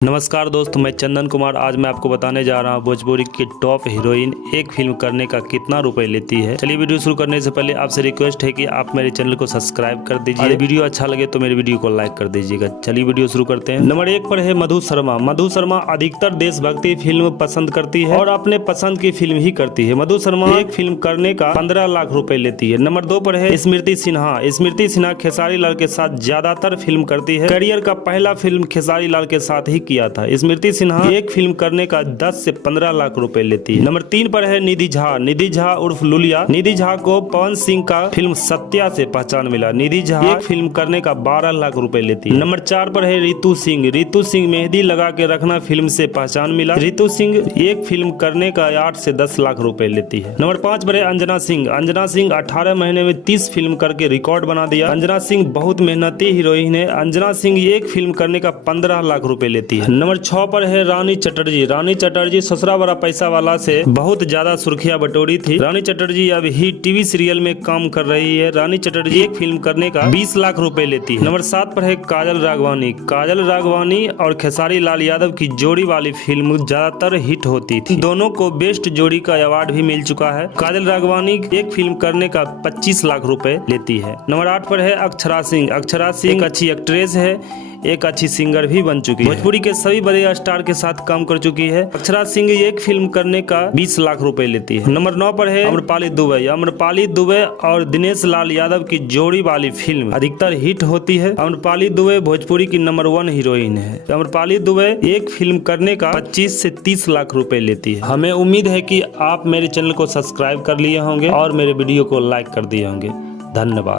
नमस्कार दोस्तों, मैं चंदन कुमार। आज मैं आपको बताने जा रहा हूँ भोजपुरी की टॉप हीरोइन एक फिल्म करने का कितना रुपए लेती है। चलिए वीडियो शुरू करने से पहले आपसे रिक्वेस्ट है कि आप मेरे चैनल को सब्सक्राइब कर दीजिए। वीडियो अच्छा लगे तो मेरे वीडियो को लाइक कर दीजिएगा। चलिए वीडियो शुरू करते हैं। नंबर 1 पर है मधु शर्मा। मधु शर्मा अधिकतर देशभक्ति फिल्म पसंद करती है और अपने पसंद की फिल्म ही करती है। मधु शर्मा एक फिल्म करने का 15 लाख रुपए लेती है। नंबर 2 पर है स्मृति सिन्हा। स्मृति सिन्हा खेसारी लाल के साथ ज्यादातर फिल्म करती है। करियर का पहला फिल्म खेसारी लाल के साथ ही किया था। स्मृति सिन्हा एक फिल्म करने का 10 से 15 लाख रुपए लेती है। नंबर 3 पर है निधि झा। निधि झा उर्फ लुलिया। निधि झा को पवन सिंह का फिल्म सत्या से पहचान मिला। निधि झा एक फिल्म करने का 12 लाख रुपए लेती है। नंबर 4 पर है रितु सिंह। रितु सिंह मेहंदी लगा के रखना फिल्म से पहचान मिला। रितु सिंह एक फिल्म करने का 8 से 10 लाख रुपए लेती है। नंबर 5 पर है अंजना सिंह। अंजना सिंह 18 महीने में 30 फिल्म करके रिकॉर्ड बना दिया। अंजना सिंह बहुत मेहनती हीरोइन है। अंजना सिंह एक फिल्म करने का 15 लाख रुपए लेती है। नंबर 6 पर है रानी चटर्जी। रानी चटर्जी ससुरा बड़ा पैसा वाला से बहुत ज्यादा सुर्खियां बटोरी थी। रानी चटर्जी अब ही टीवी सीरियल में काम कर रही है। रानी चटर्जी एक फिल्म करने का 20 लाख रुपए लेती है। नंबर 7 पर है काजल राघवानी। काजल राघवानी और खेसारी लाल यादव की जोड़ी वाली फिल्म ज्यादातर हिट होती थी। दोनों को बेस्ट जोड़ी का अवार्ड भी मिल चुका है। काजल राघवानी एक फिल्म करने का 25 लाख रुपए लेती है। नंबर 8 पर है अक्षरा सिंह। अक्षरा सिंह अच्छी एक्ट्रेस है, एक अच्छी सिंगर भी बन चुकी है। भोजपुरी के सभी बड़े स्टार के साथ काम कर चुकी है। अक्षरा सिंह एक फिल्म करने का 20 लाख रुपए लेती है। नंबर 9 पर है अम्रपाली दुबे। अम्रपाली दुबे और दिनेश लाल यादव की जोड़ी वाली फिल्म अधिकतर हिट होती है। अम्रपाली दुबे भोजपुरी की नंबर 1 हीरोइन है। अम्रपाली दुबे एक फिल्म करने का 25 से 30 लाख रुपए लेती है। हमें उम्मीद है कि आप मेरे चैनल को सब्सक्राइब कर लिए होंगे और मेरे वीडियो को लाइक कर दिए होंगे। धन्यवाद।